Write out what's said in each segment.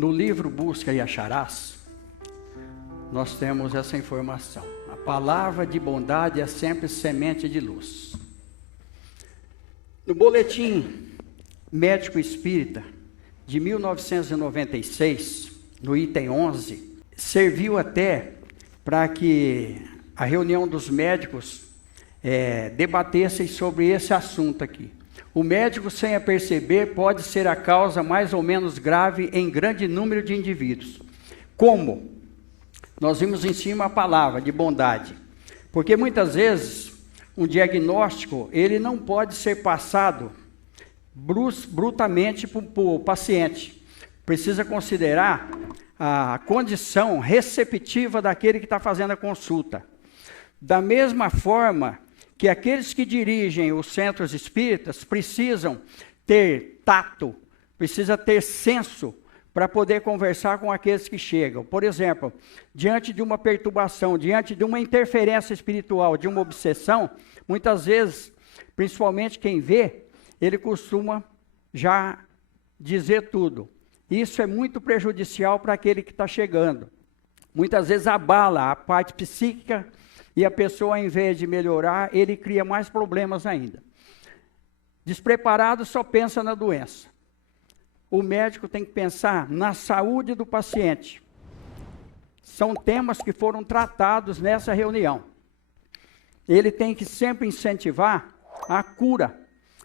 No livro Busca e Acharás, nós temos essa informação. A palavra de bondade é sempre semente de luz. No boletim médico espírita de 1996, no item 11, serviu até para que a reunião dos médicos debatessem sobre esse assunto aqui. O médico, sem aperceber, pode ser a causa mais ou menos grave em grande número de indivíduos. Como? Nós vimos em cima a palavra de bondade. Porque muitas vezes um diagnóstico ele não pode ser passado brutamente para o paciente. Precisa considerar a condição receptiva daquele que está fazendo a consulta. Da mesma forma que aqueles que dirigem os centros espíritas precisam ter tato, precisa ter senso para poder conversar com aqueles que chegam. Por exemplo, diante de uma perturbação, diante de uma interferência espiritual, de uma obsessão, muitas vezes, principalmente quem vê, ele costuma já dizer tudo. Isso é muito prejudicial para aquele que está chegando. Muitas vezes abala a parte psíquica e a pessoa, em vez de melhorar, ele cria mais problemas ainda. Despreparado só pensa na doença. O médico tem que pensar na saúde do paciente. São temas que foram tratados nessa reunião. Ele tem que sempre incentivar a cura.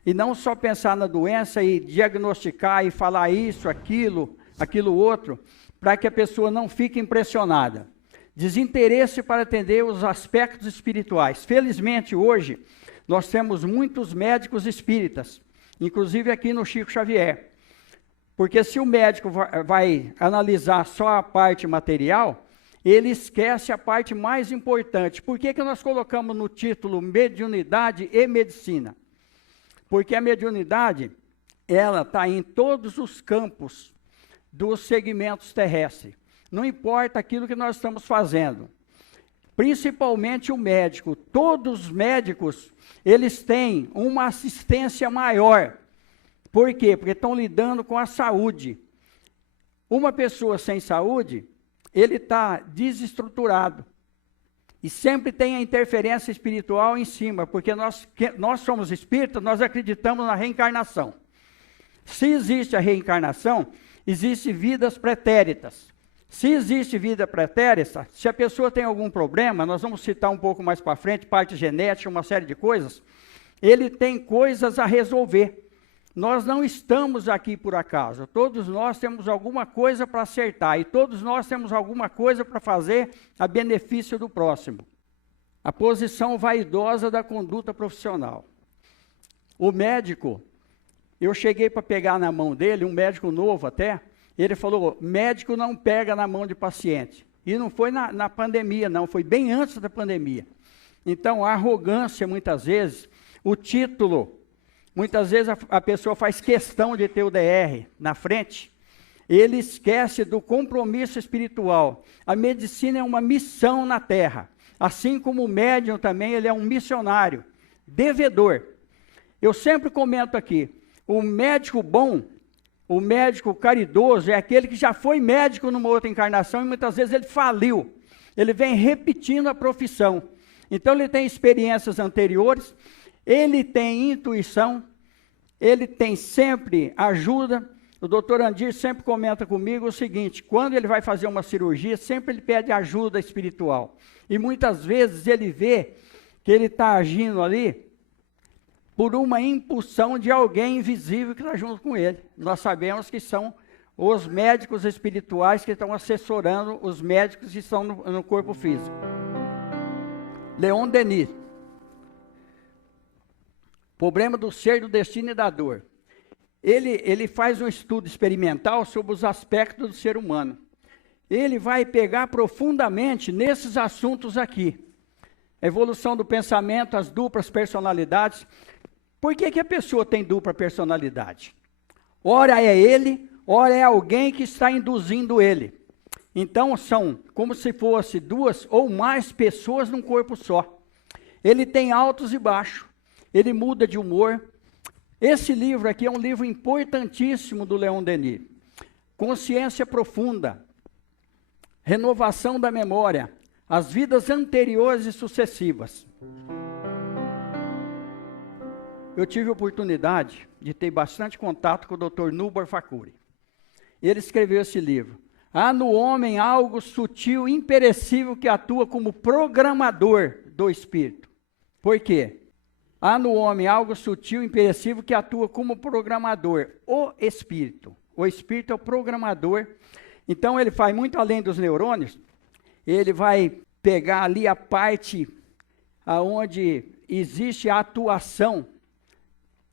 E não só pensar na doença e diagnosticar e falar isso, aquilo outro, para que a pessoa não fique impressionada. Desinteresse para atender os aspectos espirituais. Felizmente, hoje, nós temos muitos médicos espíritas, inclusive aqui no Chico Xavier. Porque se o médico vai analisar só a parte material, ele esquece a parte mais importante. Por que nós colocamos no título mediunidade e medicina? Porque a mediunidade, ela está em todos os campos dos segmentos terrestres. Não importa aquilo que nós estamos fazendo. Principalmente o médico. Todos os médicos, eles têm uma assistência maior. Por quê? Porque estão lidando com a saúde. Uma pessoa sem saúde, ele está desestruturado. E sempre tem a interferência espiritual em cima, porque nós somos espíritas, nós acreditamos na reencarnação. Se existe a reencarnação, existem vidas pretéritas. Se existe vida pretérita, se a pessoa tem algum problema, nós vamos citar um pouco mais para frente, parte genética, uma série de coisas, ele tem coisas a resolver. Nós não estamos aqui por acaso, todos nós temos alguma coisa para acertar, e todos nós temos alguma coisa para fazer a benefício do próximo. A posição vaidosa da conduta profissional. O médico, eu cheguei para pegar na mão dele, um médico novo até, ele falou, médico não pega na mão de paciente. E não foi na pandemia, não, foi bem antes da pandemia. Então, a arrogância, muitas vezes, o título, muitas vezes a pessoa faz questão de ter o DR na frente, ele esquece do compromisso espiritual. A medicina é uma missão na Terra. Assim como o médium também, ele é um missionário, devedor. Eu sempre comento aqui, o médico bom, o médico caridoso é aquele que já foi médico numa outra encarnação e muitas vezes ele faliu. Ele vem repetindo a profissão. Então ele tem experiências anteriores, ele tem intuição, ele tem sempre ajuda. O doutor Andir sempre comenta comigo o seguinte, quando ele vai fazer uma cirurgia, sempre ele pede ajuda espiritual. E muitas vezes ele vê que ele está agindo ali por uma impulsão de alguém invisível que está junto com ele. Nós sabemos que são os médicos espirituais que estão assessorando os médicos que estão no corpo físico. Leon Denis. Problema do ser, do destino e da dor. Ele faz um estudo experimental sobre os aspectos do ser humano. Ele vai pegar profundamente nesses assuntos aqui. A evolução do pensamento, as duplas personalidades. Por que a pessoa tem dupla personalidade? Ora é ele, ora é alguém que está induzindo ele. Então são como se fosse duas ou mais pessoas num corpo só. Ele tem altos e baixos, ele muda de humor. Esse livro aqui é um livro importantíssimo do Leon Denis. consciência profunda, renovação da memória, as vidas anteriores e sucessivas. Eu tive a oportunidade de ter bastante contato com o Dr. Nubor Facuri. Ele escreveu esse livro. Há no homem algo sutil, imperecível, que atua como programador do espírito. Por quê? Há no homem algo sutil, imperecível, que atua como programador, o espírito. O espírito é o programador. Então ele vai muito além dos neurônios. Ele vai pegar ali a parte aonde existe a atuação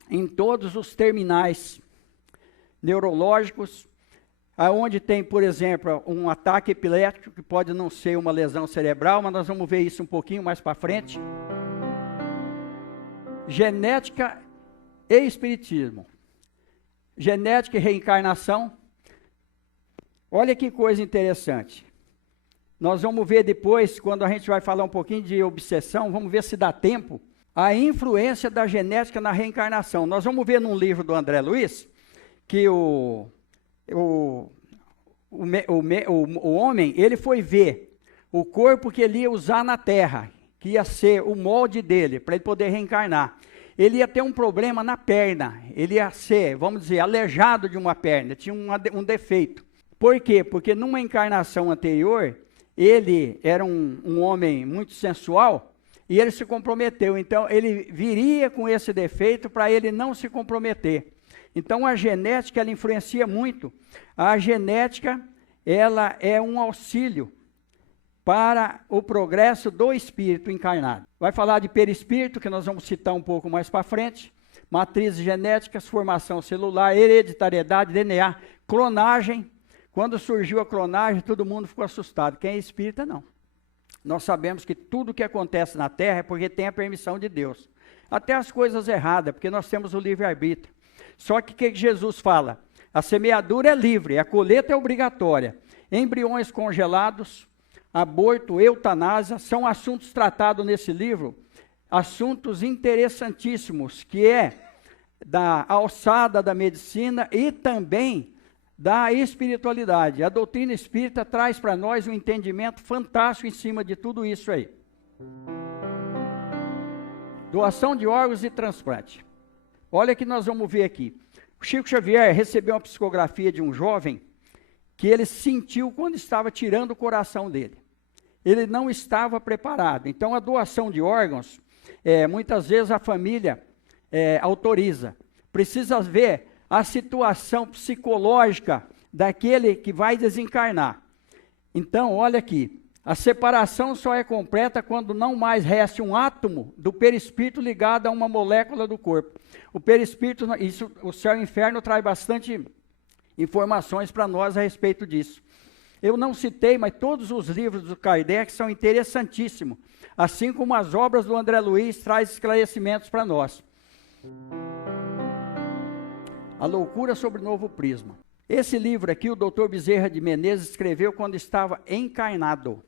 em todos os terminais neurológicos, aonde tem, por exemplo, um ataque epilético, que pode não ser uma lesão cerebral, mas nós vamos ver isso um pouquinho mais para frente. Genética e espiritismo. Genética e reencarnação. Olha que coisa interessante. Nós vamos ver depois, quando a gente vai falar um pouquinho de obsessão, vamos ver se dá tempo, a influência da genética na reencarnação. Nós vamos ver num livro do André Luiz, que o homem, ele foi ver o corpo que ele ia usar na Terra, que ia ser o molde dele, para ele poder reencarnar. Ele ia ter um problema na perna, ele ia ser, vamos dizer, aleijado de uma perna, tinha um defeito. Por quê? Porque numa encarnação anterior, ele era um homem muito sensual, e ele se comprometeu. Então, ele viria com esse defeito para ele não se comprometer. Então, a genética, ela influencia muito. A genética, ela é um auxílio para o progresso do espírito encarnado. Vai falar de perispírito, que nós vamos citar um pouco mais para frente. Matrizes genéticas, formação celular, hereditariedade, DNA, clonagem. Quando surgiu a clonagem, todo mundo ficou assustado. Quem é espírita, não. Nós sabemos que tudo que acontece na Terra é porque tem a permissão de Deus. Até as coisas erradas, porque nós temos o livre-arbítrio. Só que o que Jesus fala? A semeadura é livre, a colheita é obrigatória. Embriões congelados, aborto, eutanásia, são assuntos tratados nesse livro, assuntos interessantíssimos, que é da alçada da medicina e também da espiritualidade. A doutrina espírita traz para nós um entendimento fantástico em cima de tudo isso aí. Doação de órgãos e transplante. Olha que nós vamos ver aqui. O Chico Xavier recebeu uma psicografia de um jovem que ele sentiu quando estava tirando o coração dele. Ele não estava preparado. Então, a doação de órgãos, muitas vezes a família autoriza. Precisa ver a situação psicológica daquele que vai desencarnar. Então, olha aqui, a separação só é completa quando não mais resta um átomo do perispírito ligado a uma molécula do corpo. O perispírito, isso, o céu e o inferno traz bastante informações para nós a respeito disso. Eu não citei, mas todos os livros do Kardec são interessantíssimos, assim como as obras do André Luiz traz esclarecimentos para nós. A loucura sobre o novo prisma. Esse livro aqui, o Dr. Bezerra de Menezes escreveu quando estava encarnado.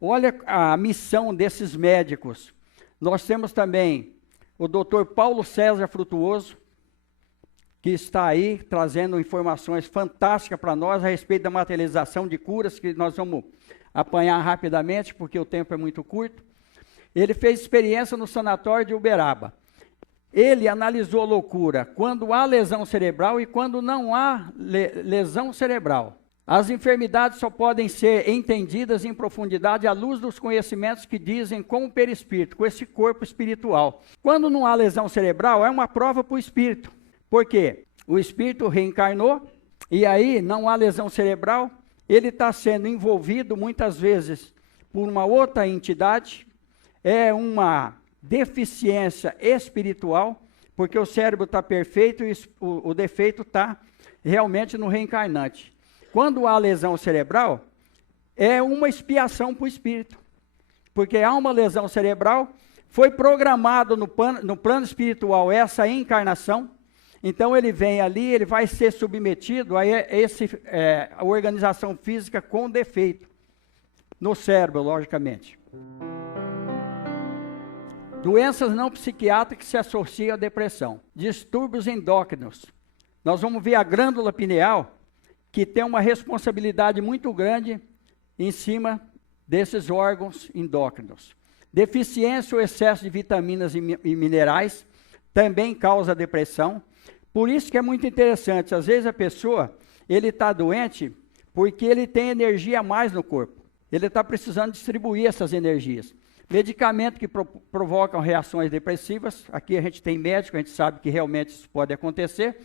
Olha a missão desses médicos. Nós temos também o Dr. Paulo César Frutuoso, que está aí trazendo informações fantásticas para nós a respeito da materialização de curas, que nós vamos apanhar rapidamente, porque o tempo é muito curto. Ele fez experiência no sanatório de Uberaba. Ele analisou a loucura quando há lesão cerebral e quando não há lesão cerebral. As enfermidades só podem ser entendidas em profundidade à luz dos conhecimentos que dizem com o perispírito, com esse corpo espiritual. Quando não há lesão cerebral, é uma prova para o espírito. Por quê? O espírito reencarnou e aí não há lesão cerebral, ele está sendo envolvido muitas vezes por uma outra entidade, é uma deficiência espiritual, porque o cérebro está perfeito e o defeito está realmente no reencarnante. Quando há lesão cerebral, é uma expiação para o espírito, porque há uma lesão cerebral, foi programado no plano espiritual essa encarnação, então ele vem ali, ele vai ser submetido a a organização física com defeito, no cérebro, logicamente. Doenças não psiquiátricas que se associam à depressão. Distúrbios endócrinos. Nós vamos ver a glândula pineal, que tem uma responsabilidade muito grande em cima desses órgãos endócrinos. Deficiência ou excesso de vitaminas e minerais também causa depressão. Por isso que é muito interessante, às vezes a pessoa, ele está doente porque ele tem energia a mais no corpo. Ele está precisando distribuir essas energias. Medicamentos que provocam reações depressivas, aqui a gente tem médico, a gente sabe que realmente isso pode acontecer.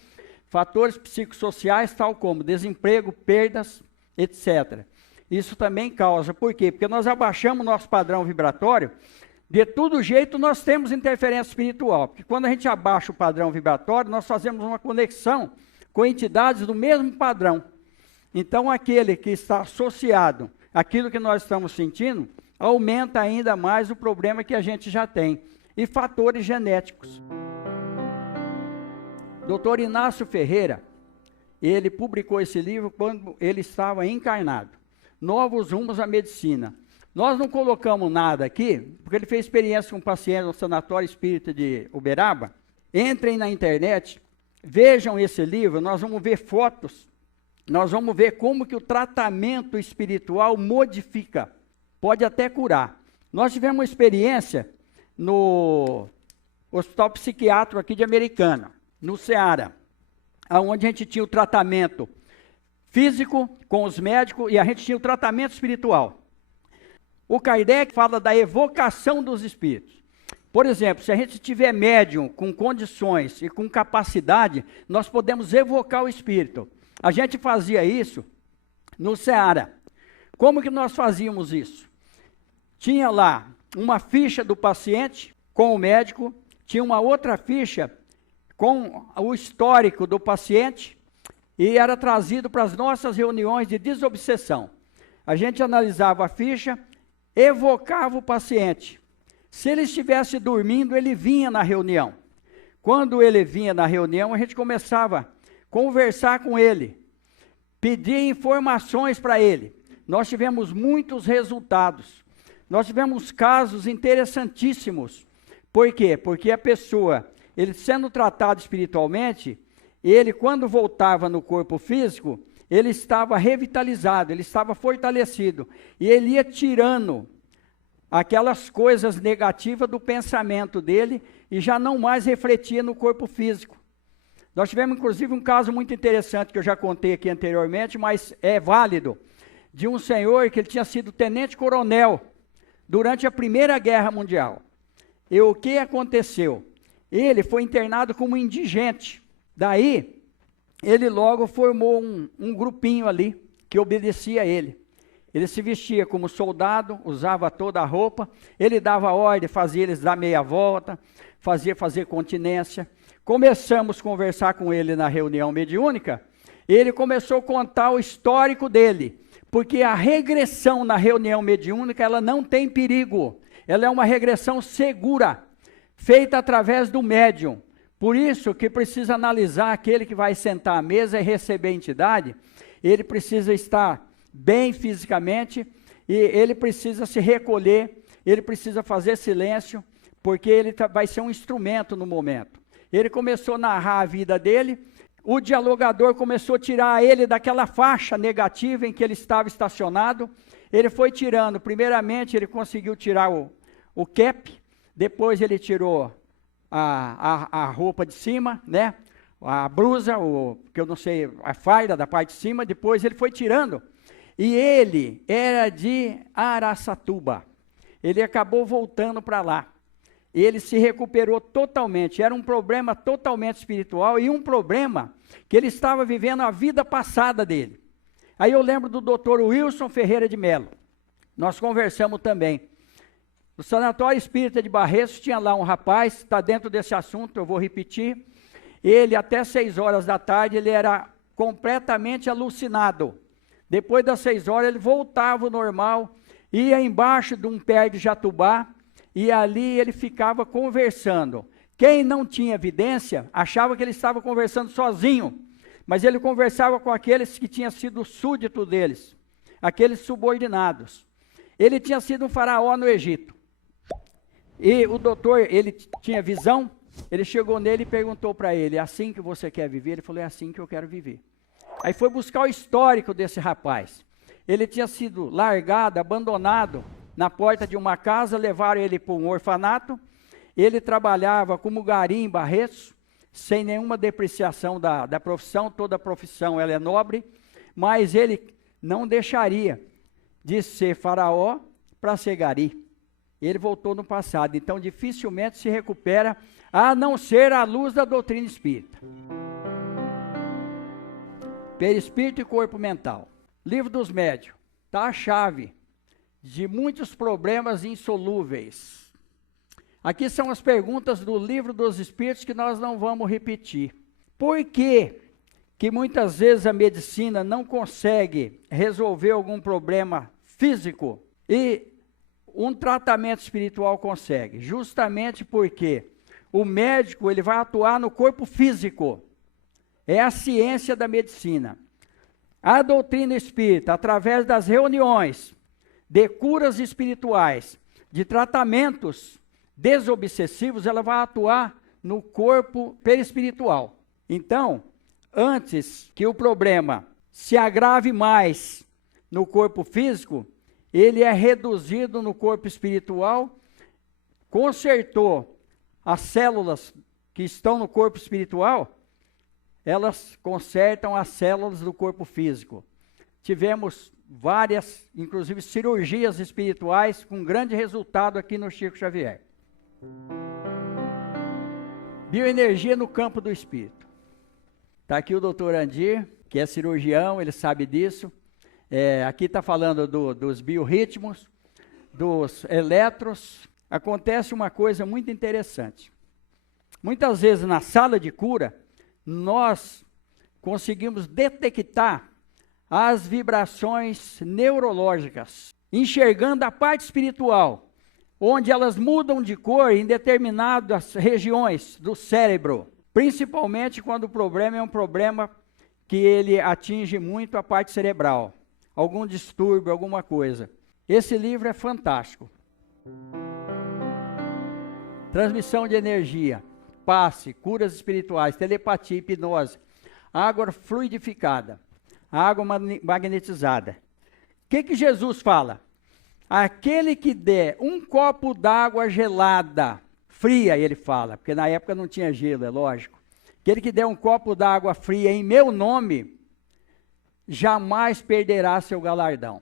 Fatores psicossociais, tal como desemprego, perdas, etc. Isso também causa, por quê? Porque nós abaixamos o nosso padrão vibratório, de todo jeito nós temos interferência espiritual, porque quando a gente abaixa o padrão vibratório, nós fazemos uma conexão com entidades do mesmo padrão. Então aquele que está associado àquilo que nós estamos sentindo, aumenta ainda mais o problema que a gente já tem. E fatores genéticos. Dr. Inácio Ferreira, ele publicou esse livro quando ele estava encarnado. Novos rumos à medicina. Nós não colocamos nada aqui, porque ele fez experiência com um paciente no Sanatório Espírita de Uberaba. Entrem na internet, vejam esse livro, nós vamos ver fotos, nós vamos ver como que o tratamento espiritual modifica, pode até curar. Nós tivemos uma experiência no Hospital Psiquiátrico aqui de Americana, no Ceará, onde a gente tinha o tratamento físico com os médicos e a gente tinha o tratamento espiritual. O Kardec fala da evocação dos espíritos. Por exemplo, se a gente tiver médium com condições e com capacidade, nós podemos evocar o espírito. A gente fazia isso no Ceará. Como que nós fazíamos isso? Tinha lá uma ficha do paciente com o médico, tinha uma outra ficha com o histórico do paciente e era trazido para as nossas reuniões de desobsessão. A gente analisava a ficha, evocava o paciente. Se ele estivesse dormindo, ele vinha na reunião. Quando ele vinha na reunião, a gente começava a conversar com ele, pedir informações para ele. Nós tivemos muitos resultados. Nós tivemos casos interessantíssimos. Por quê? Porque a pessoa, ele sendo tratado espiritualmente, ele quando voltava no corpo físico, ele estava revitalizado, ele estava fortalecido. E ele ia tirando aquelas coisas negativas do pensamento dele e já não mais refletia no corpo físico. Nós tivemos inclusive um caso muito interessante que eu já contei aqui anteriormente, mas é válido, de um senhor que ele tinha sido tenente-coronel durante a Primeira Guerra Mundial. E o que aconteceu? Ele foi internado como indigente. Daí, ele logo formou um grupinho ali que obedecia a ele. Ele se vestia como soldado, usava toda a roupa, ele dava ordem, fazia eles dar meia volta, fazer continência. Começamos a conversar com ele na reunião mediúnica, ele começou a contar o histórico dele, porque a regressão na reunião mediúnica, ela não tem perigo, ela é uma regressão segura, feita através do médium. Por isso que precisa analisar aquele que vai sentar à mesa e receber a entidade, ele precisa estar bem fisicamente, e ele precisa se recolher, ele precisa fazer silêncio, porque ele vai ser um instrumento no momento. Ele começou a narrar a vida dele, o dialogador começou a tirar ele daquela faixa negativa em que ele estava estacionado, ele foi tirando, primeiramente ele conseguiu tirar o cap, depois ele tirou a roupa de cima, né? A blusa, que eu não sei, a farda da parte de cima, depois ele foi tirando. E ele era de Araçatuba. Ele acabou voltando para lá. Ele se recuperou totalmente. Era um problema totalmente espiritual e um problema que ele estava vivendo a vida passada dele. Aí eu lembro do Dr. Wilson Ferreira de Mello. Nós conversamos também. No Sanatório Espírita de Barretos tinha lá um rapaz, está dentro desse assunto, eu vou repetir. Ele, até 6 horas da tarde, ele era completamente alucinado. Depois das 6 horas, ele voltava ao normal, ia embaixo de um pé de jatubá, e ali ele ficava conversando. Quem não tinha evidência, achava que ele estava conversando sozinho, mas ele conversava com aqueles que tinham sido súdito deles, aqueles subordinados. Ele tinha sido um faraó no Egito. E o doutor, ele tinha visão, ele chegou nele e perguntou para ele, é assim que você quer viver? Ele falou, é assim que eu quero viver. Aí foi buscar o histórico desse rapaz. Ele tinha sido largado, abandonado na porta de uma casa, levaram ele para um orfanato. Ele trabalhava como gari em Barretos, sem nenhuma depreciação da profissão, toda profissão ela é nobre, mas ele não deixaria de ser faraó para ser gari. Ele voltou no passado, então dificilmente se recupera, a não ser à luz da doutrina espírita. Perispírito e corpo mental. Livro dos Médiuns, está a chave de muitos problemas insolúveis. Aqui são as perguntas do Livro dos Espíritos que nós não vamos repetir. Por que muitas vezes a medicina não consegue resolver algum problema físico e um tratamento espiritual consegue? Justamente porque o médico ele vai atuar no corpo físico. É a ciência da medicina. A doutrina espírita, através das reuniões de curas espirituais, de tratamentos desobsessivos, ela vai atuar no corpo perispiritual. Então, antes que o problema se agrave mais no corpo físico, ele é reduzido no corpo espiritual, consertou as células que estão no corpo espiritual, elas consertam as células do corpo físico. Tivemos várias, inclusive cirurgias espirituais, com grande resultado aqui no Chico Xavier. Bioenergia no campo do espírito. Está aqui o doutor Andir, que é cirurgião, ele sabe disso. Aqui está falando dos biorritmos, dos elétrons. Acontece uma coisa muito interessante. Muitas vezes na sala de cura, nós conseguimos detectar as vibrações neurológicas, enxergando a parte espiritual, onde elas mudam de cor em determinadas regiões do cérebro, principalmente quando o problema é um problema que ele atinge muito a parte cerebral, algum distúrbio, alguma coisa. Esse livro é fantástico. Transmissão de energia, passe, curas espirituais, telepatia, hipnose, água fluidificada, água magnetizada. O que Jesus fala? Aquele que der um copo d'água gelada, fria, ele fala, porque na época não tinha gelo, é lógico. Aquele que der um copo d'água fria em meu nome, jamais perderá seu galardão.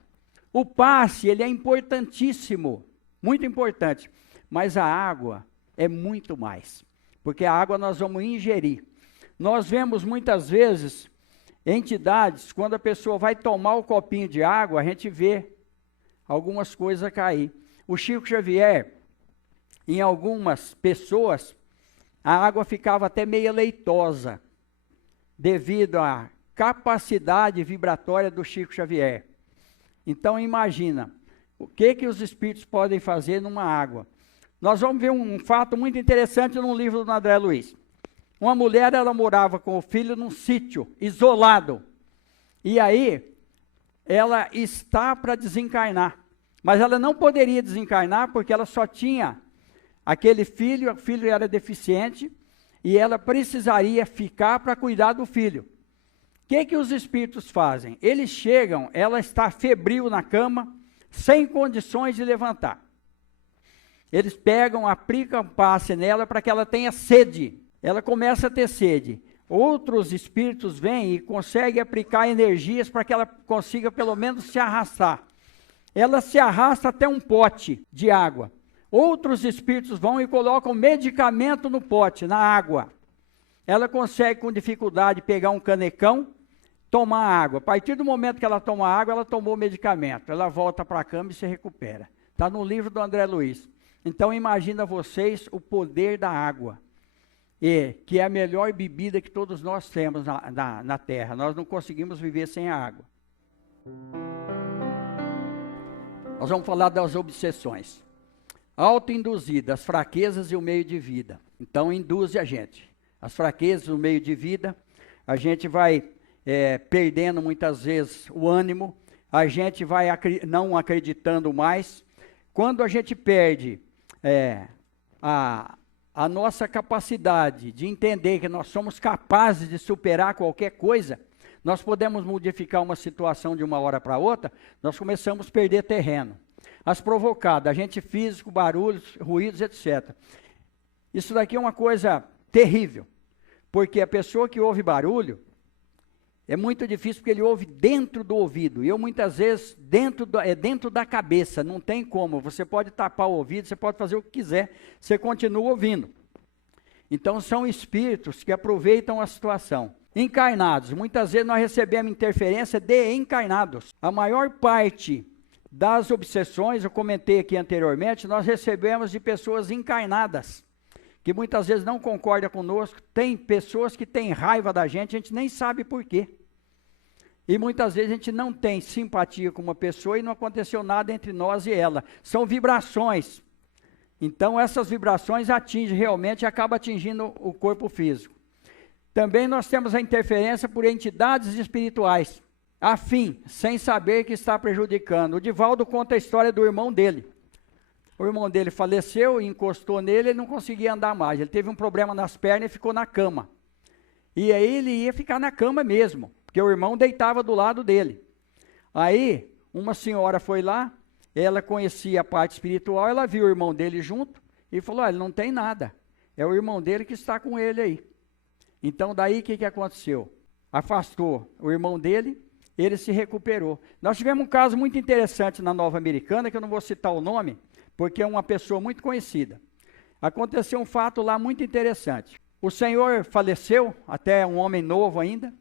O passe, ele é importantíssimo, muito importante, mas a água é muito mais, porque a água nós vamos ingerir. Nós vemos muitas vezes entidades, quando a pessoa vai tomar o copinho de água, a gente vê algumas coisas cair. O Chico Xavier, em algumas pessoas, a água ficava até meio leitosa, devido à capacidade vibratória do Chico Xavier. Então imagina, o que os espíritos podem fazer numa água. Nós vamos ver um fato muito interessante no livro do André Luiz. Uma mulher, ela morava com o filho num sítio, isolado. E aí, ela está para desencarnar. Mas ela não poderia desencarnar porque ela só tinha aquele filho, o filho era deficiente, e ela precisaria ficar para cuidar do filho. O que os espíritos fazem? Eles chegam, ela está febril na cama, sem condições de levantar. Eles pegam, aplicam passe nela para que ela tenha sede. Ela começa a ter sede. Outros espíritos vêm e conseguem aplicar energias para que ela consiga pelo menos se arrastar. Ela se arrasta até um pote de água. Outros espíritos vão e colocam medicamento no pote, na água. Ela consegue com dificuldade pegar um canecão, tomar água. A partir do momento que ela toma água, ela tomou o medicamento. Ela volta para a cama e se recupera. Está no livro do André Luiz. Então imagina vocês o poder da água. Que é a melhor bebida que todos nós temos na Terra. Nós não conseguimos viver sem a água. Nós vamos falar das obsessões. Autoinduzida, as fraquezas e o meio de vida. Então induz a gente. As fraquezas e o meio de vida, a gente vai perdendo muitas vezes o ânimo, a gente vai não acreditando mais. Quando a gente perde a nossa capacidade de entender que nós somos capazes de superar qualquer coisa, nós podemos modificar uma situação de uma hora para outra, nós começamos a perder terreno. As provocadas, agente físico, barulhos, ruídos, etc. Isso daqui é uma coisa terrível, porque a pessoa que ouve barulho, é muito difícil porque ele ouve dentro do ouvido. E eu muitas vezes, dentro da cabeça, não tem como. Você pode tapar o ouvido, você pode fazer o que quiser, você continua ouvindo. Então são espíritos que aproveitam a situação. Encarnados, muitas vezes nós recebemos interferência de encarnados. A maior parte das obsessões, eu comentei aqui anteriormente, nós recebemos de pessoas encarnadas, que muitas vezes não concordam conosco. Tem pessoas que têm raiva da gente, a gente nem sabe por quê. E muitas vezes a gente não tem simpatia com uma pessoa e não aconteceu nada entre nós e ela. São vibrações. Então essas vibrações atingem realmente e acabam atingindo o corpo físico. Também nós temos a interferência por entidades espirituais, afim, sem saber que está prejudicando. O Divaldo conta a história do irmão dele. O irmão dele faleceu e encostou nele, ele não conseguia andar mais. Ele teve um problema nas pernas e ficou na cama. E aí ele ia ficar na cama mesmo, porque o irmão deitava do lado dele. Aí, uma senhora foi lá, ela conhecia a parte espiritual, ela viu o irmão dele junto e falou, ele não tem nada, é o irmão dele que está com ele aí. Então daí o que aconteceu? Afastou o irmão dele, ele se recuperou. Nós tivemos um caso muito interessante na Nova Americana, que eu não vou citar o nome, porque é uma pessoa muito conhecida. Aconteceu um fato lá muito interessante. O senhor faleceu, até um homem novo ainda,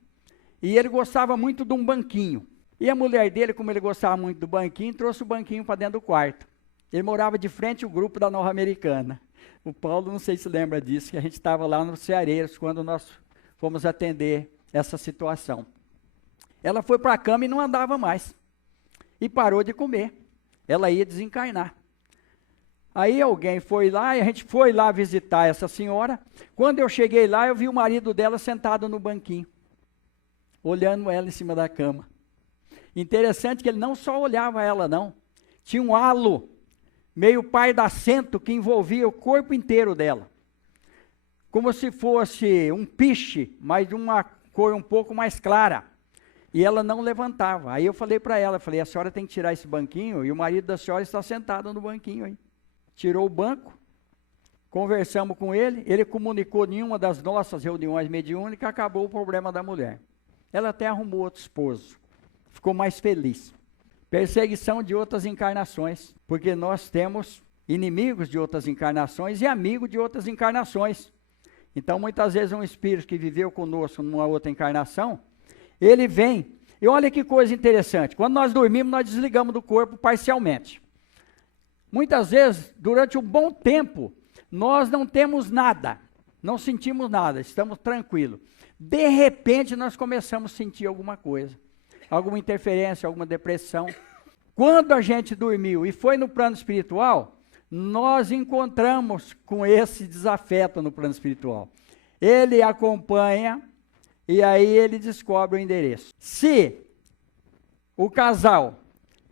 e ele gostava muito de um banquinho. E a mulher dele, como ele gostava muito do banquinho, trouxe o banquinho para dentro do quarto. Ele morava de frente ao grupo da Nova Americana. O Paulo, não sei se lembra disso, que a gente estava lá no Ceareiros, quando nós fomos atender essa situação. Ela foi para a cama e não andava mais. E parou de comer. Ela ia desencarnar. Aí alguém foi lá, e a gente foi lá visitar essa senhora. Quando eu cheguei lá, eu vi o marido dela sentado no banquinho, olhando ela em cima da cama. Interessante que ele não só olhava ela, não. Tinha um halo, meio pardacento, que envolvia o corpo inteiro dela. Como se fosse um piche, mas de uma cor um pouco mais clara. E ela não levantava. Aí eu falei para ela, a senhora tem que tirar esse banquinho, e o marido da senhora está sentado no banquinho aí. Tirou o banco, conversamos com ele, ele comunicou em uma das nossas reuniões mediúnicas, acabou o problema da mulher. Ela até arrumou outro esposo, ficou mais feliz. Perseguição de outras encarnações, porque nós temos inimigos de outras encarnações e amigos de outras encarnações. Então, muitas vezes, um espírito que viveu conosco numa outra encarnação, ele vem, e olha que coisa interessante, quando nós dormimos, nós desligamos do corpo parcialmente. Muitas vezes, durante um bom tempo, nós não temos nada, não sentimos nada, estamos tranquilos. De repente, nós começamos a sentir alguma coisa, alguma interferência, alguma depressão. Quando a gente dormiu e foi no plano espiritual, nós encontramos com esse desafeto no plano espiritual. Ele acompanha e aí ele descobre o endereço. Se o casal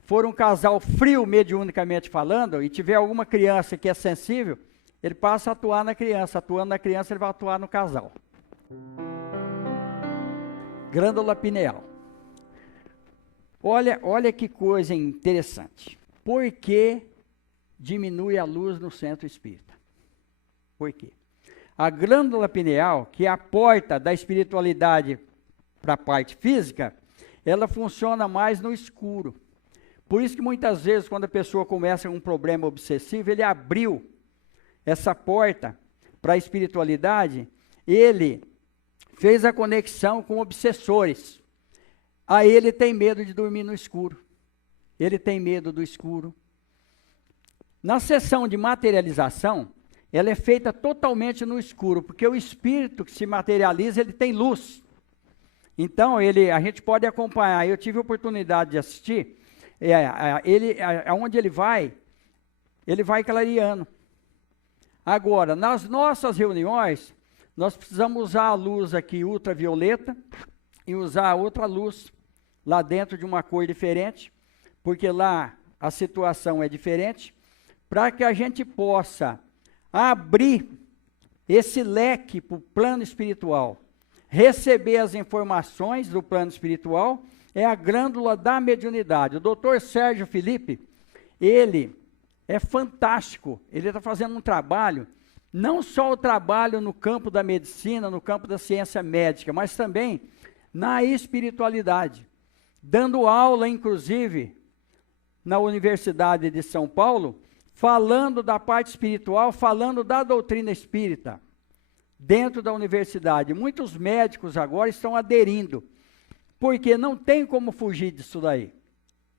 for um casal frio, mediunicamente falando, e tiver alguma criança que é sensível, ele passa a atuar na criança. Atuando na criança, ele vai atuar no casal. Glândula pineal. Olha que coisa interessante. Por que diminui a luz no centro espírita? Por quê? A glândula pineal, que é a porta da espiritualidade para a parte física, ela funciona mais no escuro. Por isso que muitas vezes, quando a pessoa começa um problema obsessivo, ele abriu essa porta para a espiritualidade, ele fez a conexão com obsessores. Aí ele tem medo de dormir no escuro. Ele tem medo do escuro. Na sessão de materialização, ela é feita totalmente no escuro, porque o espírito que se materializa, ele tem luz. Então, a gente pode acompanhar. Eu tive a oportunidade de assistir. Aonde ele vai clareando. Agora, nas nossas reuniões, nós precisamos usar a luz aqui ultravioleta e usar outra luz lá dentro de uma cor diferente, porque lá a situação é diferente, para que a gente possa abrir esse leque para o plano espiritual. receber as informações do plano espiritual, é a glândula da mediunidade. O doutor Sérgio Felipe, ele é fantástico, ele está fazendo um trabalho, não só o trabalho no campo da medicina, no campo da ciência médica, mas também na espiritualidade, dando aula, inclusive, na Universidade de São Paulo, falando da parte espiritual, falando da doutrina espírita, dentro da universidade. Muitos médicos agora estão aderindo, porque não tem como fugir disso daí.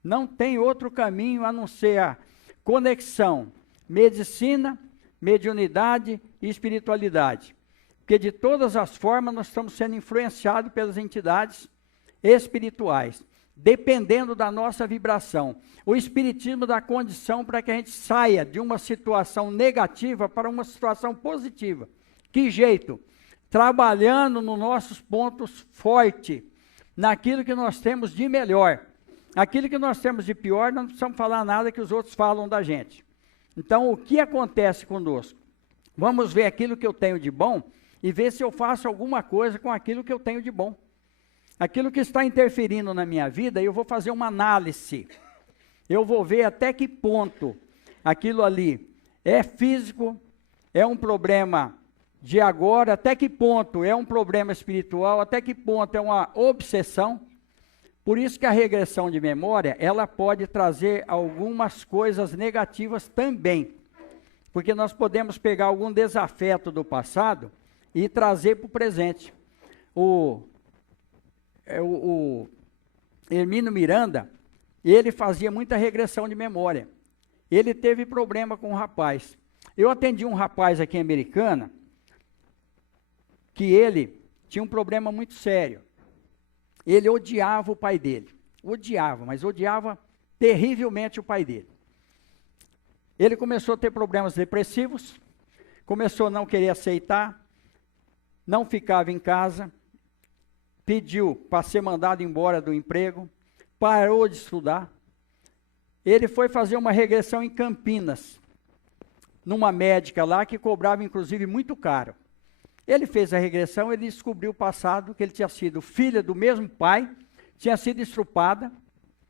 Não tem outro caminho a não ser a conexão medicina, mediunidade e espiritualidade. Porque de todas as formas nós estamos sendo influenciados pelas entidades espirituais, dependendo da nossa vibração. O espiritismo dá condição para que a gente saia de uma situação negativa para uma situação positiva. Que jeito? Trabalhando nos nossos pontos fortes, naquilo que nós temos de melhor. Aquilo que nós temos de pior, não precisamos falar nada que os outros falam da gente. Então, o que acontece conosco? Vamos ver aquilo que eu tenho de bom e ver se eu faço alguma coisa com aquilo que eu tenho de bom. Aquilo que está interferindo na minha vida, eu vou fazer uma análise. Eu vou ver até que ponto aquilo ali é físico, é um problema de agora, até que ponto é um problema espiritual, até que ponto é uma obsessão. Por isso que a regressão de memória, ela pode trazer algumas coisas negativas também. Porque nós podemos pegar algum desafeto do passado e trazer para o presente. O Hermínio Miranda, ele fazia muita regressão de memória. Ele teve problema com um rapaz. Eu atendi um rapaz aqui em Americana, que ele tinha um problema muito sério. Ele odiava o pai dele. Odiava, mas odiava terrivelmente o pai dele. Ele começou a ter problemas depressivos, começou a não querer aceitar, não ficava em casa, pediu para ser mandado embora do emprego, parou de estudar. Ele foi fazer uma regressão em Campinas, numa médica lá que cobrava inclusive muito caro. Ele fez a regressão, ele descobriu o passado, que ele tinha sido filha do mesmo pai, tinha sido estrupada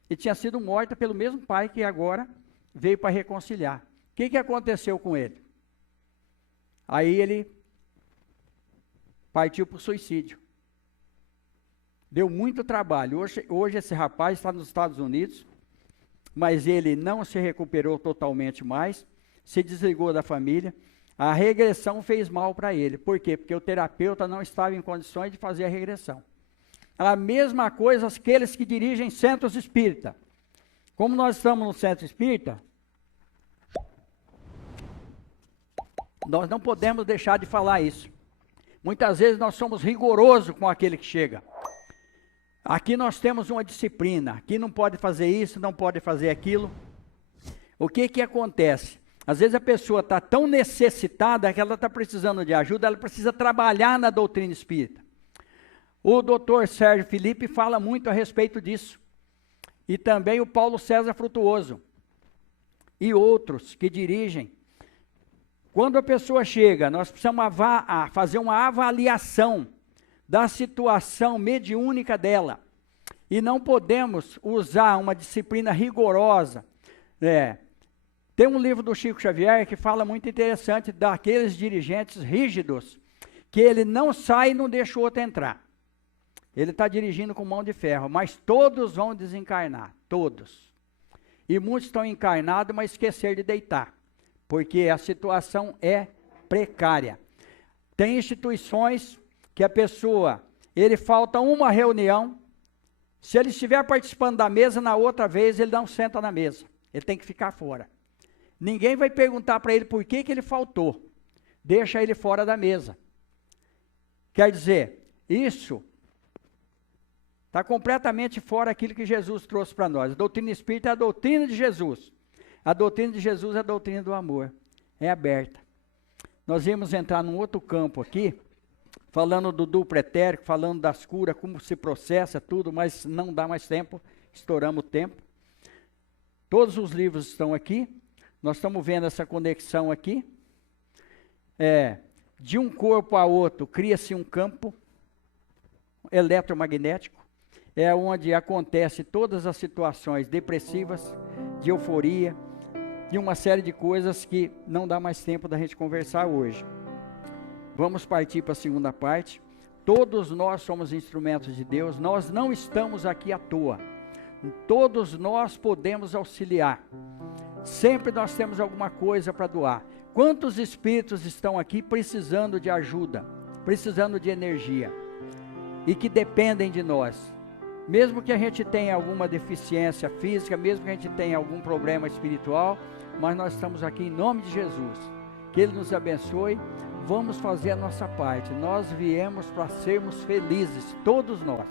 e tinha sido morta pelo mesmo pai que agora veio para reconciliar. O que aconteceu com ele? Aí ele partiu para o suicídio. Deu muito trabalho. Hoje esse rapaz está nos Estados Unidos, mas ele não se recuperou totalmente mais, se desligou da família. A regressão fez mal para ele. Por quê? Porque o terapeuta não estava em condições de fazer a regressão. A mesma coisa aqueles que dirigem centros espírita. Como nós estamos no centro espírita, nós não podemos deixar de falar isso. Muitas vezes nós somos rigorosos com aquele que chega. Aqui nós temos uma disciplina. Aqui não pode fazer isso, não pode fazer aquilo. O que acontece? Às vezes a pessoa está tão necessitada que ela está precisando de ajuda, ela precisa trabalhar na doutrina espírita. O doutor Sérgio Felipe fala muito a respeito disso. E também o Paulo César Frutuoso. E outros que dirigem. Quando a pessoa chega, nós precisamos fazer uma avaliação da situação mediúnica dela. E não podemos usar uma disciplina rigorosa. Tem um livro do Chico Xavier que fala muito interessante daqueles dirigentes rígidos, que ele não sai e não deixa o outro entrar. Ele está dirigindo com mão de ferro, mas todos vão desencarnar, todos. E muitos estão encarnados, mas esqueceram de deitar, porque a situação é precária. Tem instituições que a pessoa, ele falta uma reunião, se ele estiver participando da mesa, na outra vez ele não senta na mesa, ele tem que ficar fora. Ninguém vai perguntar para ele por que ele faltou. Deixa ele fora da mesa. Quer dizer, isso está completamente fora daquilo que Jesus trouxe para nós. A doutrina espírita é a doutrina de Jesus. A doutrina de Jesus é a doutrina do amor. É aberta. Nós íamos entrar num outro campo aqui, falando do duplo etérico, falando das curas, como se processa tudo, mas não dá mais tempo, estouramos o tempo. Todos os livros estão aqui. Nós estamos vendo essa conexão aqui. De um corpo a outro, cria-se um campo. eletromagnético, é onde acontece todas as situações depressivas, de euforia, e uma série de coisas que não dá mais tempo da gente conversar hoje. Vamos partir para a segunda parte. Todos nós somos instrumentos de Deus, nós não estamos aqui à toa. Todos nós podemos auxiliar. Sempre nós temos alguma coisa para doar. Quantos espíritos estão aqui precisando de ajuda, precisando de energia, e que dependem de nós? Mesmo que a gente tenha alguma deficiência física, mesmo que a gente tenha algum problema espiritual, mas nós estamos aqui em nome de Jesus. Que Ele nos abençoe. Vamos fazer a nossa parte. Nós viemos para sermos felizes, todos nós.